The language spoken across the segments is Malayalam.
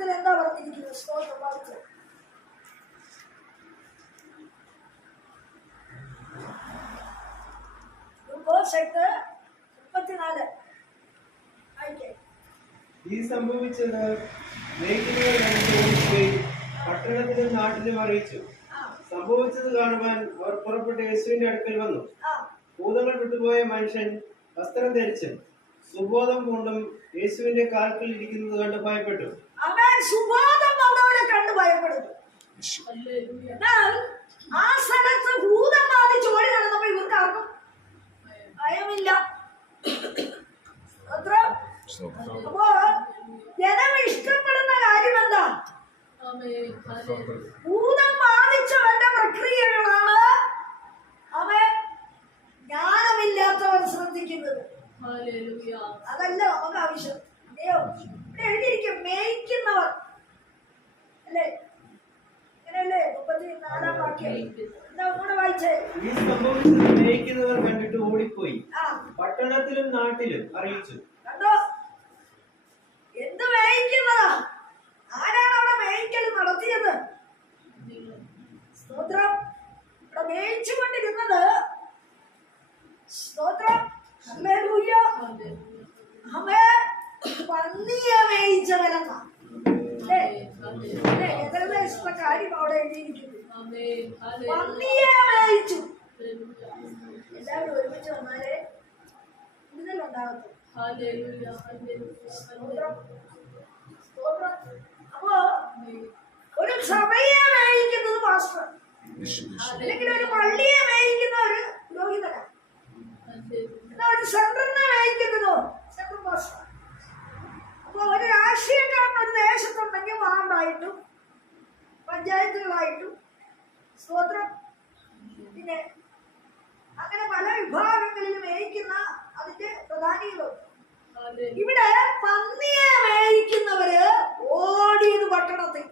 വാക്യത്തിൽ എന്താ പറഞ്ഞിരിക്കുന്നത് സ്തോത്രം വേഴ്സ് എട്ട് മുപ്പത്തിനാല്. ഈ സംഭവിച്ചത് പട്ടണത്തിലും നാട്ടിലും അറിയിച്ചു. സംഭവിച്ചത് കാണുവാൻ അവർ പുറപ്പെട്ട് യേശുവിന്റെ അടുക്കൽ വന്നു. ഭൂതങ്ങൾ വിട്ടുപോയ മനുഷ്യൻ വസ്ത്രം ധരിച്ചും സുബോധം കൊണ്ടും യേശുവിന്റെ കാൽക്കൽ ഇരിക്കുന്നത് കണ്ട് ഭയപ്പെട്ടു. സുബോധം വന്നവനെ കണ്ടു ഭയപ്പെടുന്നു. എന്നാൽ ആ സ്ഥലത്ത് ഭൂതം ബാധിച്ച് ഓടി നടന്നപ്പോ ഇവർക്ക് ആർക്കും ഭയമില്ല. അത്ര. അപ്പോ ജനം ഇഷ്ടപ്പെടുന്ന കാര്യം എന്താ ഭൂതം ബാധിച്ചവന്റെ പ്രക്രിയകളാണ് അവൻ ജ്ഞാനമില്ലാത്തവൻ ശ്രദ്ധിക്കുന്നത് അതല്ല നമുക്ക് ആവശ്യം അതെയോ ഇവിടെ എഴുതിയിരിക്കും മേയ്ക്കുന്നവർ അല്ലേ അങ്ങനെയല്ലേ മുപ്പത്തി നാലാം വാക്യം എന്താ ഒന്നുകൂടെ വായിച്ചേ ഈ സംഭവിച്ചത് മേയ്ക്കുന്നവർ കണ്ടിട്ട് ഓടിപ്പോയി ആ പട്ടണത്തിലും നാട്ടിലും അറിയിച്ചു കണ്ടോ എന്ത് മേയ്ക്കുന്നതാ ആരാണ് അവിടെ മേയ്ക്കൽ നടത്തിയത് സ്തോത്രം. ഇവിടെ സ്തോത്രം. മേയിച്ചു. എല്ലാവരും സ്തോത്രം. അപ്പോ ഒരു സഭയെ പാസ്റ്റർ അല്ലെങ്കിൽ ഒരു പള്ളിയെ മേയിക്കുന്ന ഒരു പുരോഹിതനാണ് ഒരു സെന്ററിനെ മേയിക്കുന്നതോ? സെന്റർ പാസ്റ്റർ അപ്പൊ ഒരു രാഷ്ട്രീയക്കാരൻ ഒരു ദേശത്തുണ്ടെങ്കിൽ വാർഡായിട്ടും പഞ്ചായത്തുകളായിട്ടും സ്തോത്രം. പിന്നെ അങ്ങനെ പല വിഭാഗങ്ങളിൽ മേയിക്കുന്ന അതിന്റെ പ്രധാനികളുണ്ട്. ഇവിടെ പന്നിയെ മേയിക്കുന്നവര് ഓടിയത് പട്ടണത്തിൽ.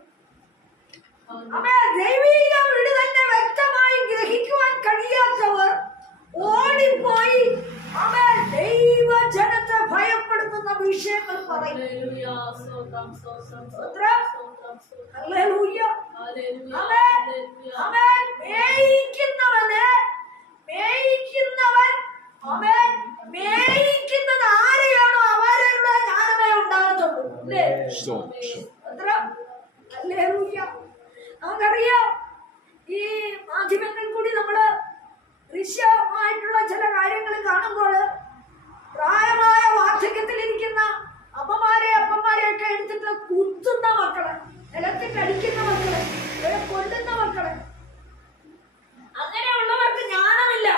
അപ്പൊ ദൈവിക വിടുതന്നെ ഗ്രഹിക്കുവാൻ കഴിയാത്തവർ ഓടിപ്പോയി അവ ദൈവജനത്തെ ഭയപ്പെടുത്തുന്ന വിഷയങ്ങൾ പറയും. ഹല്ലേലൂയ. അവൻ അവൻ മേയിക്കുന്നവന് മേയിക്കുന്നവൻ അവൻ മേയിക്കുന്നത് ആരെയാണോ? അവരുടെ ജ്ഞാനമേ ഉണ്ടാകത്തുള്ളൂ അല്ലേ അത്ര ഹല്ലേലൂയ. നമുക്കറിയാം ഈ മാധ്യമങ്ങളിൽ കൂടി നമ്മൾ ദൃശ്യമായിട്ടുള്ള ചില കാര്യങ്ങൾ കാണുമ്പോൾ പ്രായമായ വാർദ്ധക്യത്തിലിരിക്കുന്ന അമ്മമാരെ അപ്പന്മാരെ ഒക്കെ എടുത്തിട്ട് കുത്തുന്ന മക്കൾ നിലത്തിൽ കടിക്കുന്ന മക്കൾ ഇവരെ കൊല്ലുന്ന മക്കൾ അങ്ങനെയുള്ളവർക്ക് ജ്ഞാനമില്ല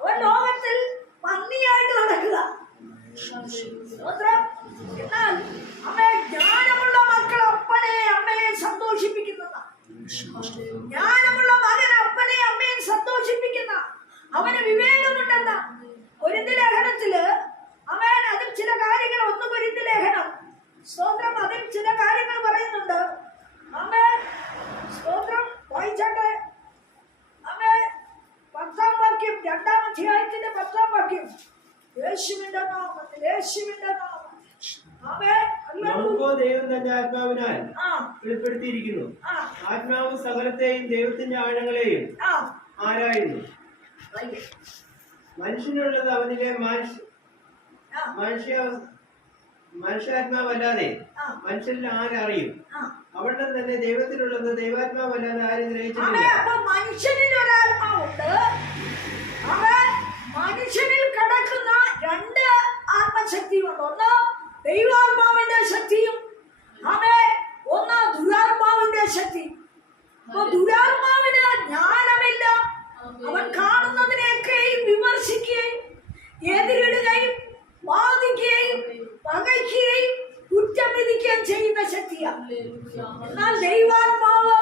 അവർ ലോകത്തിൽ പന്നിയായിട്ട് നടക്കുക സ്തോത്രം. എന്നാൽ അമ്മയെ ജ്ഞാനമുള്ള മക്കൾ അപ്പനെ അമ്മയെ സന്തോഷിപ്പിക്കുന്നതാ ജ്ഞാനമുള്ള മകൻ അപ്പനെ അമ്മയെ സന്തോഷിപ്പിക്കുന്ന അവന് വിവേകമുണ്ടെന്ന ഒരുതി ലേഖനത്തിൽ അവൻ അതിൽ ചില കാര്യങ്ങൾ ഒന്ന് ഒരുതി ലേഖനം സ്തോത്രം അതിൽ ചില കാര്യങ്ങൾ പറയുന്നുണ്ട് അവൻ സ്തോത്രം വായിച്ചാട്ടെ അവൻ പത്താം വാക്യം രണ്ടാം അധ്യായത്തിന്റെ പത്താം വാക്യം യേശുവിന്റെ നാമത്തിൽ യേശുവിന്റെ നാമത്തിൽ അവൻ നമുക്കോ ദൈവം തന്റെ ആത്മാവിനാൽ ആ വെളിപ്പെടുത്തിയിരിക്കുന്നു ആ ആത്മാവ് സകലത്തെയും ദൈവത്തിന്റെ ആഴങ്ങളെയും ആ ആരായുന്നു വായിക്ക്. മനുഷ്യനുള്ളത് അവനിലെ മനുഷ്യ ആ മനുഷ്യ മനുഷ്യാത്മാവല്ലാതെ. മനുഷ്യരിൽ ആരറിയും അവിടെ തന്നെ ദൈവത്തിലുള്ളത് ദൈവാത്മാവല്ലാതെ ആരും ഗ്രഹിച്ചിട്ടില്ല. മനുഷ്യനിൽ ഒരാത്മാവുണ്ട്. മനുഷ്യനിൽ കിടക്കുന്ന രണ്ട് ആത്മശക്തിയുണ്ട് ഒന്ന് ദൈവാത്മാവിന്റെ ശക്തിയും അവേ ഒന്ന് ദുരാത്മാവിന്റെ ശക്തി അപ്പൊ ദുരാത്മാവിന് ജ്ഞാനമില്ല. അവൻ കാണുന്നതിനെയൊക്കെയും വിമർശിക്കുകയും എതിരിടുകയും വാദിക്കുകയും പകയ്ക്കുകയും കുറ്റം വിധിക്കുകയും ചെയ്യുന്ന ശക്തിയാണ് എന്നാൽ ദൈവാത്മാവ്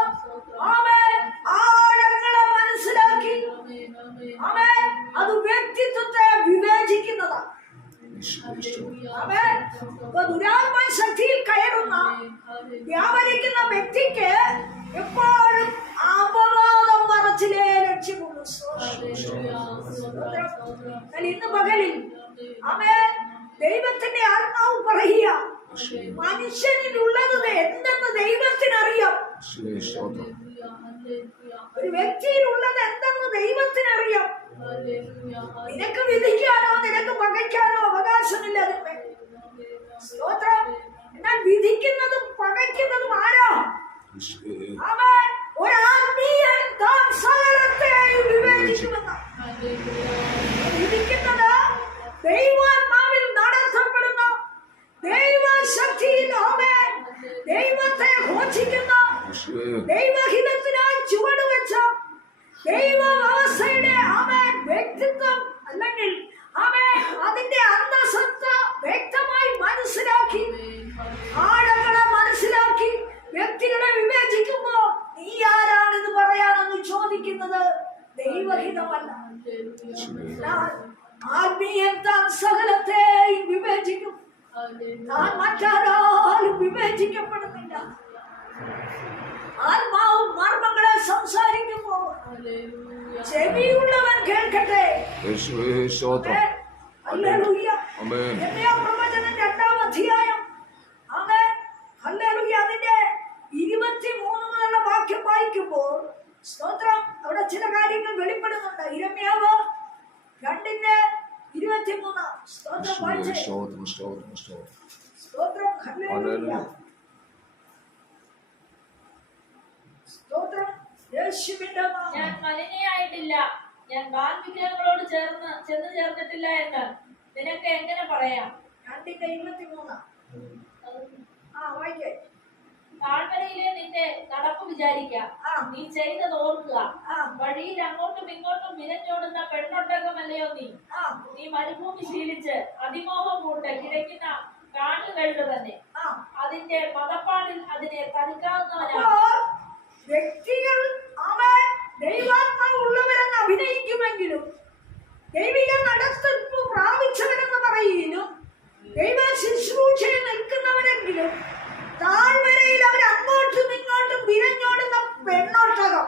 ആഴങ്ങളെ മനസ്സിലാക്കി അത് വ്യക്തിത്വത്തെ വിവേചിക്കുന്നതാണ് ദുരാത്മ ശക്തിയിൽ കയറുന്ന വ്യാപരിക്കുന്ന വ്യക്തിക്ക് എപ്പോഴും അപവാദം പറച്ചിലേ ലക്ഷ്യമുള്ളൂ. ഇന്ന് പകലിൽ ദൈവത്തിന്റെ ആത്മാവ് പറയുക. മനുഷ്യനിലുള്ളത് എന്തെന്ന് ദൈവത്തിനറിയാം. ഒരു വ്യക്തിയിലുള്ളത് എന്തെന്ന് ദൈവത്തിനറിയാം. നിനക്ക് വിധിക്കാനോ നിനക്ക് പകയ്ക്കാനോ അവകാശമില്ല എന്നാൽ വിധിക്കുന്നതും പകയ്ക്കുന്നതും ആരാ? ആ സ്തോത്രം. രണ്ടാം അധ്യായം. അതിന്റെ ഇരുപത്തിമൂന്ന് മുതലുള്ള വാക്യം വായിക്കുമ്പോൾ സ്തോത്രം. അവിടെ ചില കാര്യങ്ങൾ വെളിപ്പെടുന്നുണ്ട്. ഇരമ്യാവ് രണ്ടിന്റെ സ്തോത്രം വായിച്ചു. സ്തോത്രം സ്തോത്രം യേശുവിന്റെ ഞാൻ മലിനയായിട്ടില്ല. ഞാൻ വാൽവിഗ്രഹങ്ങളോട് ചേർന്ന് ചെന്ന് ചേർന്നിട്ടില്ല എന്ന്. നിനക്ക് എങ്ങനെ പറയാം? താഴ്വരയിലെ നിന്റെ നടപ്പ് വിചാരിക്കാം നീ ചെയ്തത് ഓർക്കുക. വഴിയിൽ അങ്ങോട്ടും ഇങ്ങോട്ടും വിരഞ്ഞോടുന്ന പെണ്ണുണ്ടകമല്ലയോ നീ? നീ മരുഭൂമി ശീലിച്ച് അതിമോഹം കൂട്ട് കിടക്കുന്ന കാണുകളുടെ തന്നെ. അതിന്റെ പദപ്പാടിൽ അതിനെ തടുക്കാവുന്നവനാണ് വ്യക്തികൾ ദൈവാത്മാവ് ഉള്ളവരെന്ന് അഭിനയിക്കുമെങ്കിലും ദൈവിക നടത്തിപ്പ് പ്രാപിച്ചവരെന്ന് പറയുകയും ദൈവ ശുശ്രൂഷയിൽ നിൽക്കുന്നവരെങ്കിലും താഴ്വരയിൽ അവർ അങ്ങോട്ടും ഇങ്ങോട്ടും വിരഞ്ഞോടുന്ന പെണ്ണോട്ടകം.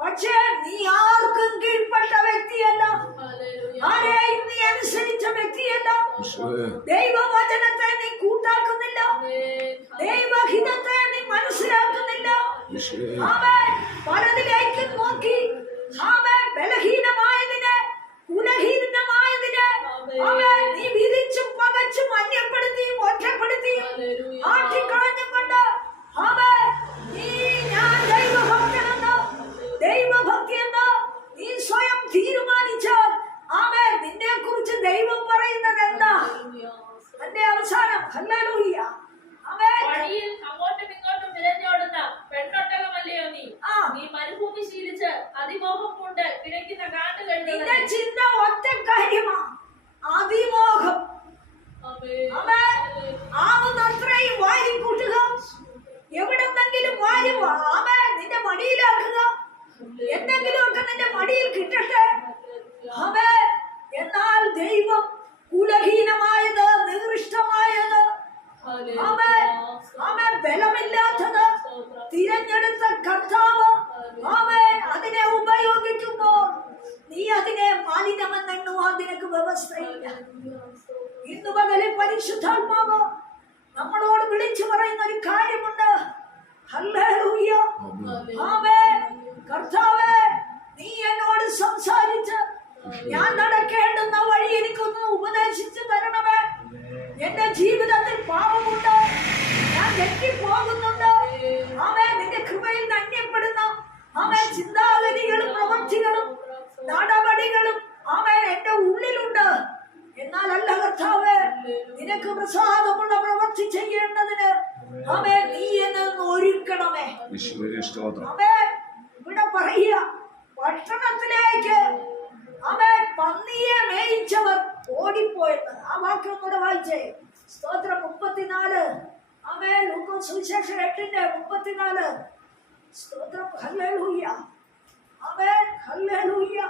പക്ഷേ നീ ആർക്കും കീഴ്പ്പെട്ട വ്യക്തിയല്ല. ആരെയും നീ അനുസരിച്ച വ്യക്തിയല്ല. ദൈവവചനത്തെ ഇന്ന് പകലെ പരിശുദ്ധാത്മാവ് നമ്മളോട് വിളിച്ചു പറയുന്ന ഒരു കാര്യമുണ്ട് കർത്താവേ നീ എന്നോട് സംസാരിച്ച് ഞാൻ നടക്കേണ്ടുന്ന വഴി എനിക്കൊന്ന് ഉപദേശിച്ചു തരണമേ. എന്റെ ജീവിതത്തിൽ പാപമുണ്ട്. ഞാൻ തെറ്റിപ്പോകുന്നുണ്ട് ആമേ നിന്റെ കൃപയിൽ നന്യപ്പെടുന്ന ആമേ ചിന്താഗതികളും പ്രവൃത്തികളും നടപടികളും ആമേ എന്റെ ഉള്ളിലുണ്ട്. എന്നാലല്ല കർത്താവ് നിനക്ക് പ്രസാദമുള്ള പ്രവൃത്തി ചെയ്യേണ്ടതിന് അവൻ നീ എന്നെ ഒരുക്കണമേ. അവൻ ഇവിടെ പറയുക പട്ടണത്തിലേക്ക് അവൻ പന്നിയെ മേയിച്ചവർ ഓടിപ്പോയെന്ന്. ആ വാക്യം കൂടെ വായിച്ചേ. സ്തോത്രം മുപ്പത്തിനാല്. അവൻ ലൂക്കോ സുവിശേഷം എട്ടിന്റെ മുപ്പത്തിനാല്. സ്തോത്രം. ഹല്ലേലൂയ അവൻ ഹല്ലേലൂയ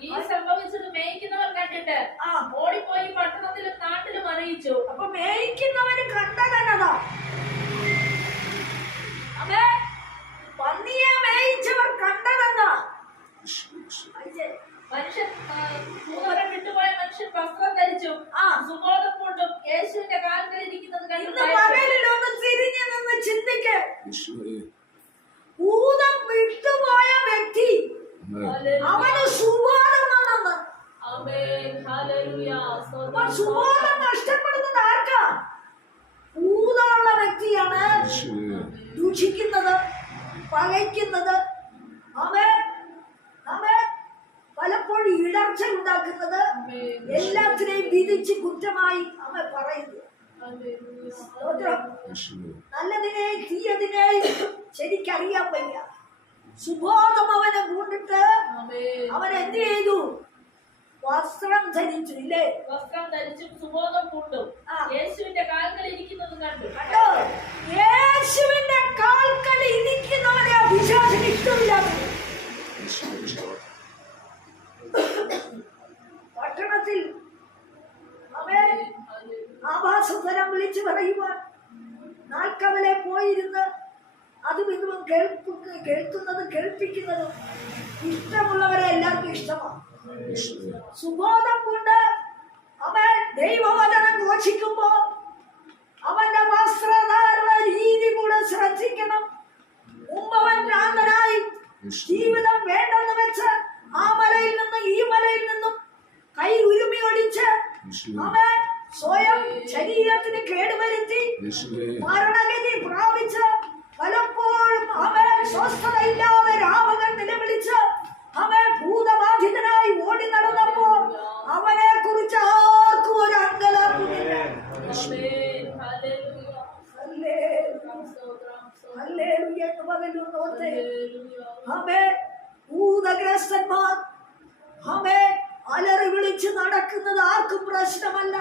ഈ സംഭവിച്ചത് മേയ്ക്കുന്നവർ കണ്ടിട്ട്. ആ. ഓടിപ്പോയി പട്ടണത്തിലും നാട്ടിലും അറിയിച്ചു. അപ്പൊ മേയ്ക്കുന്നവന് കണ്ടതെന്നതാ അതെ പന്നിയെ മേയിച്ചവർ കണ്ടതെന്നാ. മനുഷ്യൻ വിട്ടുപോയ വസ്ത്രം ധരിച്ചു. ആ. സുബോധം കൊണ്ടും യേശുവിന്റെ കാൽക്കൽ ഇരിക്കുന്നത് കണ്ടു. ഇന്ന് ഭയപ്പെട്ടു. പകലിലൊന്ന് തിരിഞ്ഞു നിന്ന് ചിന്തിക്ക്. ഭൂതം വിട്ടുപോയ വ്യക്തി. അവന് സുബോധം വന്നെന്ന് ആമേൻ. ഹല്ലേലൂയ. അപ്പൊ സ്തോത്രം. സുബോധം നഷ്ടപ്പെടുന്നത് ആർക്കാ? ഭൂതമുള്ള വ്യക്തിയാണ് ദുഷിക്കുന്നത് പകയ്ക്കുന്നത്. അവൻ അവൻ പലപ്പോഴും ഇടർച്ച ഉണ്ടാക്കുന്നത് ആമേൻ. എല്ലാത്തിനെയും വിധിച്ച് കുറ്റമായി അവൻ പറയുന്നു. നല്ലതിനെയും തീയതിനെയും ശരിക്കറിയാൻ വയ്യ. സുബോധം അവനെ കൊണ്ടിട്ട് ആമേൻ. അവൻ എന്ത് ചെയ്തു വസ്ത്രം ധരിച്ചു ഇല്ലേ വസ്ത്രം ധരിച്ചും സുബോധം കൊണ്ടും യേശുവിന്റെ കാൽക്കൽ ഇരിക്കുന്നത് കണ്ടു കണ്ടോ യേശുവിന്റെ കാൽക്കൽ ഇരിക്കുന്നവനെ ആ വിശ്വാസം ഇഷ്ടമില്ല യേശുവേ സ്തോത്രം പട്ടണത്തിൽ അവൻ ആഭാസതരം വിളിച്ചു പറയുവാൻ നാൽക്കവലെ പോയിരുന്ന് അതും ഇതും കേൾപ്പുക കേൾക്കുന്നതും കേൾപ്പിക്കുന്നതും ഇഷ്ടമുള്ളവരെ എല്ലാവർക്കും ഇഷ്ടമാണ് യേശുവേ സുബോധം കൊണ്ട് അവൻ ദൈവവചനം ഘോഷിക്കുമ്പോ അവന്റെ വസ്ത്രധാരണ രീതി കൂടെ ശ്രദ്ധിക്കണം മുമ്പവൻ ഭ്രാന്തനായി യേശുവേ ജീവിതം വേണ്ടെന്ന് വെച്ച് ആ മലയിൽ നിന്നും ഈ മലയിൽ നിന്നും കൈ ഉരുമി ഒടിച്ച് യേശുവേ അവൻ സ്വയം ശരീരത്തിന് കേടുവരുത്തി യേശുവേ മരണഗതി പ്രാപിച്ച് പലപ്പോഴും അവൻ സ്വസ്ഥതയില്ലാതെ രാമകൻ നിലവിളിച്ച് അവൻ ഭൂതബാധിതനായി ഓടി നടന്നപ്പോൾ അവനെ കുറിച്ച് ആർക്കും ഒരു അങ്കലാക്കുമില്ല ആമേൻ. ഹല്ലേലൂയ. ഹല്ലേലൂയ. സ്തോത്രം. സ്തോത്രം. ഹല്ലേലൂയ എന്ന് പറയുന്നു ഓർത്തേ. ഹല്ലേലൂയ. അവൻ ഭൂതഗ്രസ്തന്മാർ അവൻ അലറി വിളിച്ച് നടക്കുന്നത് ആർക്കും പ്രശ്നമല്ല.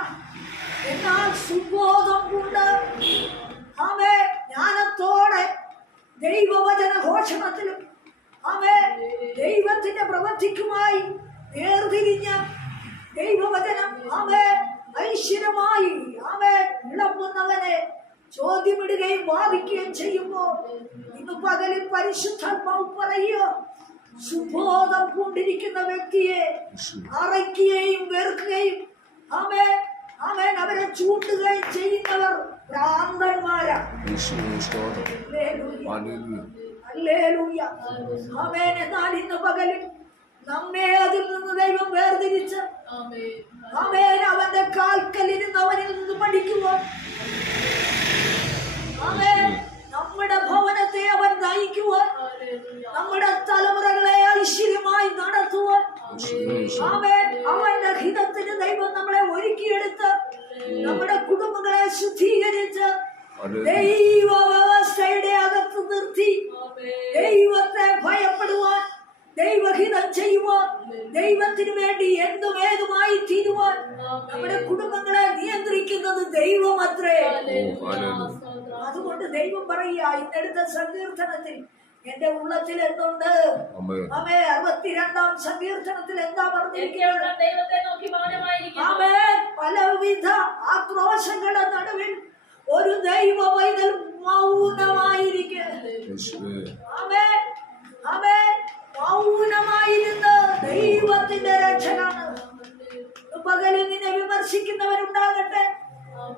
എന്നാൽ സുബോധം കൊണ്ട് അവേ ജ്ഞാനത്തോടെ ദൈവവചന ഘോഷണത്തിലും അവേ ദൈവത്തിന്റെ പ്രവൃത്തിക്കുമായി വേർതിരിഞ്ഞ ദൈവവചനം അവേ ഐശ്വര്യമായി അവേ വിളമ്പുന്നവനെ ചോദ്യമിടുകയും വാദിക്കുകയും ചെയ്യുമ്പോൾ ഇന്ന് പകലിൽ പരിശുദ്ധാത്മാവ് പറയുക സുബോധം കൊണ്ടിരിക്കുന്ന വ്യക്തിയെ അറയ്ക്കുകയും വെറുക്കുകയും അവൻ അവൻ അവരെ ചൂണ്ടുകയും ചെയ്യുന്നവർ ഭ്രാന്തന്മാരാ യേശുവേ സ്തോത്രം ഹല്ലേലൂയ. Hallelujah hallelujah. ആമേൻ. എന്നാൽ ഇന്ന് പകലിൽ നമ്മെ അതിൽ നിന്ന് ദൈവം വേർതിരിച്ച്. അവൻ അവന്റെ കാൽക്കലിരുന്ന് അവനിൽ നിന്ന് പഠിക്കുവാൻ അവൻ നമ്മുടെ ഭവനത്തെ അവൻ നയിക്കുവാൻ. നമ്മുടെ തലമുറകളെ ഐശ്വര്യമായി നടത്തുവാൻ. ആമേൻ. അവന്റെ ഹിതത്തിന് ദൈവം നമ്മളെ ഒരുക്കിയെടുത്ത് നമ്മുടെ കുടുംബങ്ങളെ ശുദ്ധീകരിച്ച് ദൈവ വ്യവസ്ഥയുടെ അകത്ത് നിർത്തി ആമേൻ. ദൈവത്തെ ഭയപ്പെടുവാൻ ദൈവഹിതം ചെയ്യുവാൻ ദൈവത്തിന് വേണ്ടി എന്തും ഏതുമായി തീരുവാൻ നമ്മുടെ കുടുംബങ്ങളെ നിയന്ത്രിക്കുന്നത് ദൈവമത്രേ. അതുകൊണ്ട് ദൈവം പറയുക ഇന്നെടുത്ത സങ്കീർത്തനത്തിൽ എന്റെ ഉള്ളത്തിൽ എന്തുണ്ട്? അമേ അറുപത്തിരണ്ടാം സങ്കീർത്തനത്തിൽ എന്താ പറഞ്ഞിരിക്കുന്നത്? എനിക്കുള്ള ദൈവത്തെ നോക്കി പലവിധ ആക്രോശങ്ങളുടെ നടുവിൽ ഒരു ദൈവ പൈതൽ മൗനമായിരിക്കുന്ന. മൗനമായിരുന്ന് ദൈവത്തിന്റെ രക്ഷനാണ്. പകലിൽ നിന്നെ വിമർശിക്കുന്നവരുണ്ടാകട്ടെ.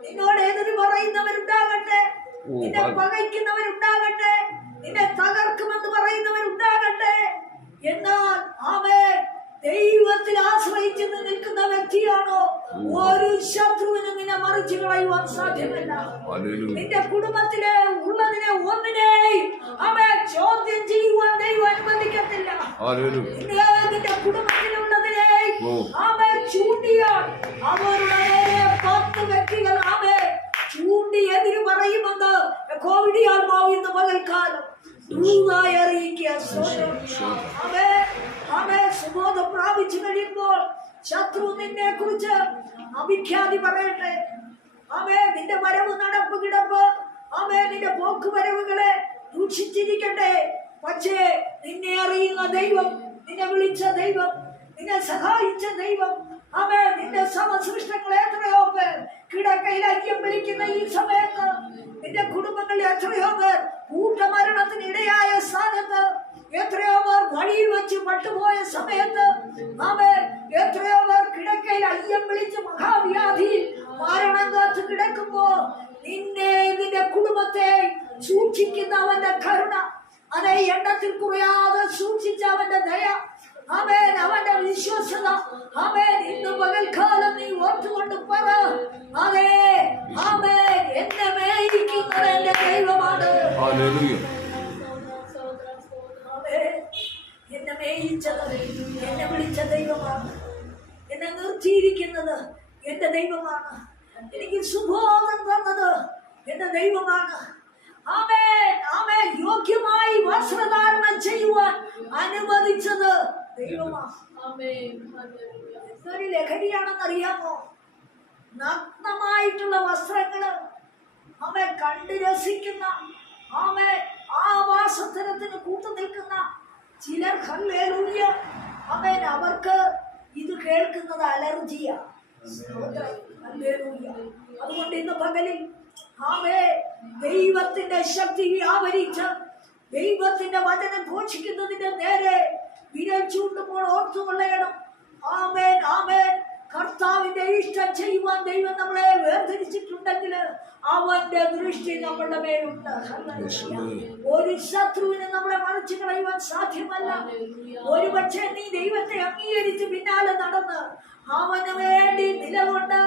നിന്നോട് എതിര് പറയുന്നവരുണ്ടാകട്ടെ. നിന്നെ. പകയ്ക്കുന്നവരുണ്ടാകട്ടെ. നിന്നെ തകർക്കുമെന്ന് പറയുന്നവരുണ്ടാകട്ടെ. എന്നാൽ ആമേൻ ദൈവത്തിൽ ആശ്രയിച്ച് നിൽക്കുന്ന വ്യക്തിയാണോ? ഒരു ശത്രുവിനും നിന്നെ മറിച്ചു കളയുവാൻ സാധ്യമല്ല. നിന്റെ കുടുംബത്തിലെ ഉള്ളതിനെ ഒന്നിനെയും അവൻ ചോദ്യം ചെയ്യുവാൻ ദൈവം അനുവദിക്കത്തില്ല. നിന്റെ കുടുംബത്തിലുള്ളതിനെ ഓ. അവൻ ചൂണ്ടിയാൽ അവരുടെ പത്ത് വ്യക്തികൾ അവൻ ചൂണ്ടി എതിര് പറയുമെന്ന് കോവിഡ് ആത്മാവ് ഇന്ന് പകൽക്കാലം ശത്രു നിന്നെ കുറിച്ച് അഭിഖ്യാതി പറയട്ടെ. അമേ നിന്റെ വരവ് നടപ്പ് കിടപ്പ്. ആമേ നിന്റെ പോക്ക് വരവുകളെ ദൂഷിച്ചിരിക്കട്ടെ പക്ഷേ നിന്നെ അറിയുന്ന ദൈവം നിന്നെ വിളിച്ച ദൈവം നിന്നെ സഹായിച്ച ദൈവം അവേ നിന്റെ സമസൃഷ്ടങ്ങൾ എത്രയോ പേർ കിടക്കയിൽ ഐക്യം വിളിക്കുന്ന ഈ സമയത്ത് നിന്റെ കുടുംബങ്ങളിൽ എത്രയോ പേർ കൂട്ടമരണത്തിന് ഇടയായ സ്ഥാനത്ത് എത്രയോ പേർ വഴിയിൽ വെച്ച് പട്ടുപോയ സമയത്ത് അവൻ എത്രയോ പേർ കിടക്കയിൽ അയ്യം വിളിച്ച് മഹാവ്യാധിയിൽ മരണം കാത്ത് കിടക്കുമ്പോ നിന്നെ നിന്റെ കുടുംബത്തെ സൂക്ഷിക്കുന്ന അവന്റെ കരുണ അതെ എണ്ണത്തിൽ കുറയാതെ സൂക്ഷിച്ച അവന്റെ ദയ അവൻ അവന്റെ വിശ്വസത അവൻ ഇന്ന് പകൽക്കാലം നീ ഓർത്തുകൊണ്ട് പറ. അതെ അവൻ എന്നെ മേയിക്കുന്നത് എന്റെ ദൈവമാണ്. എന്നെ മേയിച്ചത് എന്നെ വിളിച്ച ദൈവമാണ്. എന്നെ നിർത്തിയിരിക്കുന്നത് എന്റെ ദൈവമാണ്. എനിക്ക് സുബോധം തന്നത് എന്റെ ദൈവമാണ്. ആമേൻ ആമേൻ. യോഗ്യമായി വസ്ത്രധാരണം ചെയ്യുവാൻ അനുവദിച്ചത് ദൈവമാണ് എന്തൊരു ലഹരിയാണെന്ന് അറിയാമോ? നഗ്നമായിട്ടുള്ള വസ്ത്രങ്ങൾ. അവൻ കണ്ടു രസിക്കുന്ന അവൻ ആ വാസത്തരത്തിന് കൂട്ടു നിൽക്കുന്ന ചിലർ ഹല്ലേലൂയ. അവൻ അവർക്ക് ഇത് കേൾക്കുന്നത് അലർജിയാ. അതുകൊണ്ട് ഇന്ന് പകലിൽ ആമേ ദൈവത്തിന്റെ ശക്തി വ്യാപരിച്ച് ദൈവത്തിന്റെ വചനം ഘോഷിക്കുന്നതിന്റെ നേരെ വിരൽ ചൂണ്ടുമ്പോൾ ഓർത്തുകൊള്ളണം ആമേൻ ആമേൻ. കർത്താവിന്റെ ഇഷ്ടം ചെയ്യുവാൻ ദൈവം നമ്മളെ വേർതിരിച്ചിട്ടുണ്ടെങ്കിൽ അവന്റെ ദൃഷ്ടി നമ്മളുടെ മേലുണ്ട്. ഒരു ശത്രുവിനെ നമ്മളെ മറിച്ചു കളയുവാൻ സാധ്യമല്ല. ഒരുപക്ഷെ നീ ദൈവത്തെ അംഗീകരിച്ച് പിന്നാലെ നടന്ന് അവന് വേണ്ടി നിലകൊണ്ട്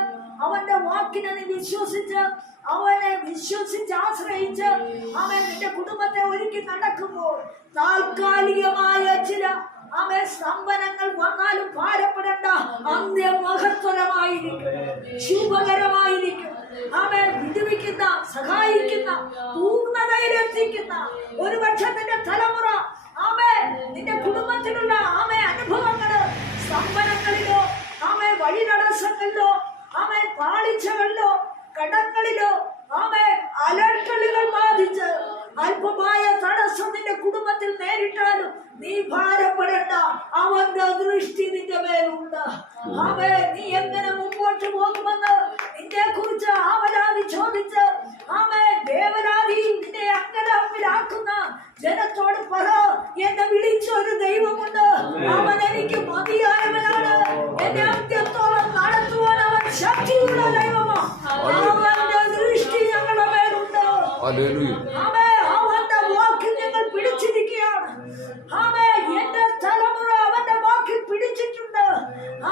അവന്റെ വാക്കിനെ നീ വിശ്വസിച്ച് അവനെ വിശ്വസിച്ച് ആശ്രയിച്ച് അവൻ നിന്റെ കുടുംബത്തെ ഒരുക്കി നടക്കുമ്പോൾ താൽക്കാലികമായ ചില സ്തംഭനങ്ങൾ വന്നാലും ഭാരപ്പെടേണ്ട. അന്ത്യ മഹത്വരമായിരിക്കും. ശുഭകരമായിരിക്കും. അവൻ വിടുവിക്കുന്ന സഹായിക്കുന്ന പൂർണതയിലെത്തിക്കുന്ന ഒരു നിന്റെ തലമുറ. ആമേ നിന്റെ കുടുംബത്തിലുള്ള ആമേ അനുഭവങ്ങൾ സ്തംഭനങ്ങളിലോ ആമേ വഴി തടസ്സങ്ങളിലോ ആമേ പാളിച്ചകളിലോ കടങ്ങളിലോ ആമേ അലട്ടലുകൾ ബാധിച്ച് അല്പമായ തടസ്സം നിന്റെ കുടുംബത്തിൽ നേരിട്ടാലും നീ ഭാരപ്പെടേണ്ട. അവന്റെ ദൃഷ്ടി നിന്റെ മേലുണ്ട്. അവേ നീ എങ്ങനെ മുമ്പോട്ട് പോകുമെന്ന് നിന്നെ കുറിച്ച് ആവലാതി ചോദിച്ച് ആമേ ദേവരാതിയിൽ നിന്നെ അങ്കലാപ്പിലാക്കുന്ന ജനത്തോട് പറ. എന്നെ വിളിച്ചൊരു ദൈവമുണ്ട്. അവൻ അവന്റെ വാക്കിൽ ഞങ്ങൾ പിടിച്ചിരിക്കുകയാണ്. ആമേ എന്റെ തലമുറ അവന്റെ വാക്കിൽ പിടിച്ചിട്ടുണ്ട്.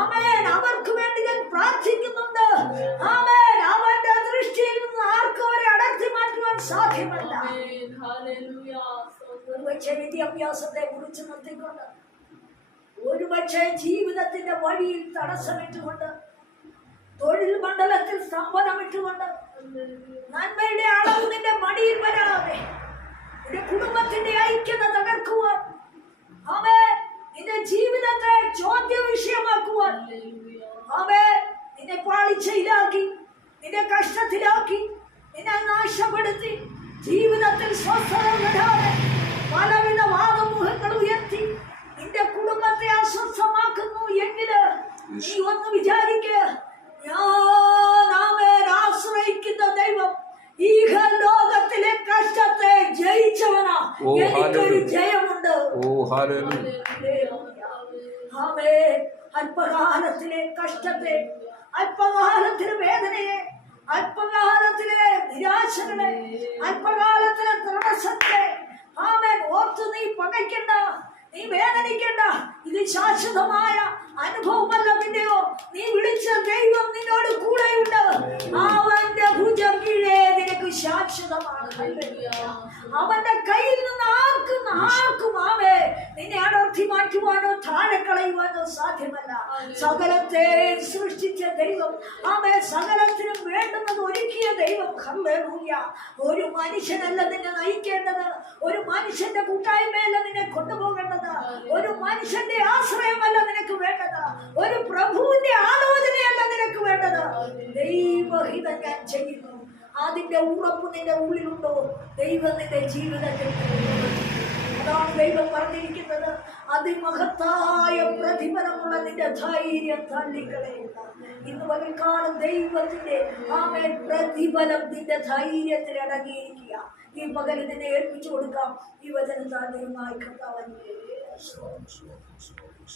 ആമേൻ അവർക്ക് വേണ്ടി ഞാൻ പ്രാർത്ഥിക്കുന്നുണ്ട്. ആമേൻ അവന്റെ ദൃഷ്ടിയിൽ നിന്ന് ആർക്കും അവരെ അടർത്തി മാറ്റുവാൻ സാധ്യമല്ല. ഒരുപക്ഷെ വിദ്യാഭ്യാസത്തെ കുറിച്ച് നിർത്തിക്കൊണ്ട് ഒരുപക്ഷെ ജീവിതത്തിന്റെ വഴിയിൽ തടസ്സമിട്ടുകൊണ്ട് തൊഴിൽ മണ്ഡലത്തിൽ സ്തംഭനമിട്ടുകൊണ്ട് നന്മയുടെ അളവ് നിന്റെ മടിയിൽ വരാതെ നിന്റെ കുടുംബത്തിന്റെ ഐക്യത തകർക്കുവാൻ അവേ നിന്റെ ജീവിതത്തെ ചോദ്യ വിഷയമാക്കുവാൻ അവേ നിന്നെ പാളിച്ചയിലാക്കി നിന്നെ കഷ്ടത്തിലാക്കി നിന്നെ നാശപ്പെടുത്തി ജീവിതത്തിൽ സ്വസ്ഥത നേടാതെ പലവിധ വാദമുഖങ്ങൾ ഉയർത്തി നിന്റെ കുടുംബത്തെ അസ്വസ്ഥമാക്കുന്നു എങ്കിൽ നീ ഒന്ന് വിചാരിക്ക. ആമേൻ ആശ്രയിക്കുന്ന ദൈവം ഈ ലോകത്തിലെ കഷ്ടത്തെ ജയിച്ചവനാ എനിക്കൊരു. ജയമുണ്ട്. ആമേ അല്പകാലത്തിലെ കഷ്ടത്തെ അല്പകാലത്തിലെ വേദനയെ അല്പകാലത്തിലെ നിരാശകളെ അല്പകാലത്തിലെ തടസ്സത്തെ ആമേൻ ഓർത്തു നീ പകയ്ക്കണ്ട നീ വേദനിക്കണ്ട. ഇത് ശാശ്വതമായ അനുഭവമല്ല നിന്റെയോ നീ വിളിച്ച ദൈവം നിന്നോട് കൂടെയുണ്ട്. അവന്റെ ഭുജം കീഴേ നിനക്ക് ശാശ്വതമാണ്. അവന്റെ കയ്യിൽ നിന്ന് ആർക്കും ആർക്കും ആവേ നിന്നെ അടർത്തി മാറ്റുവാനോ താഴെ കളയുവാനോ സാധ്യമല്ല. സകലത്തെ സൃഷ്ടിച്ച ദൈവം ആമേ സകലത്തിനും വേണ്ടുന്നത് ഒരു മനുഷ്യനല്ല നിന്നെ നയിക്കേണ്ടത്. ഒരു മനുഷ്യന്റെ കൂട്ടായ്മയല്ല നിന്നെ കൊണ്ടുപോകേണ്ടത്. ഒരു മനുഷ്യന്റെ ആശ്രയമല്ല നിനക്ക് വേണ്ടത്. ഒരു പ്രഭുവിന്റെ ആലോചനയല്ല നിനക്ക് വേണ്ടത്. ദൈവഹിതം ഞാൻ ചെയ്യുന്നു. അതിന്റെ ഉറപ്പ് നിന്റെ ഉള്ളിലുണ്ടോ? ദൈവം ജീവിതത്തിൽ അതാണ് ദൈവം പറഞ്ഞിരിക്കുന്നത്. അതിമഹത്തായ പ്രതിഫലമുള്ള നിന്റെ ധൈര്യം തള്ളിക്കളയുക ഇന്ന് പകൽക്കാലം ദൈവത്തിന്റെ ആമേ പ്രതിഫലം നിന്റെ ധൈര്യത്തിൽ അടങ്ങിയിരിക്കുക ഈ പകൽ നിന്നെ ഏൽപ്പിച്ചു കൊടുക്കാം. ഈ വചന ദൈവമായി കർത്താവ് അനുഗ്രഹിക്കട്ടെ.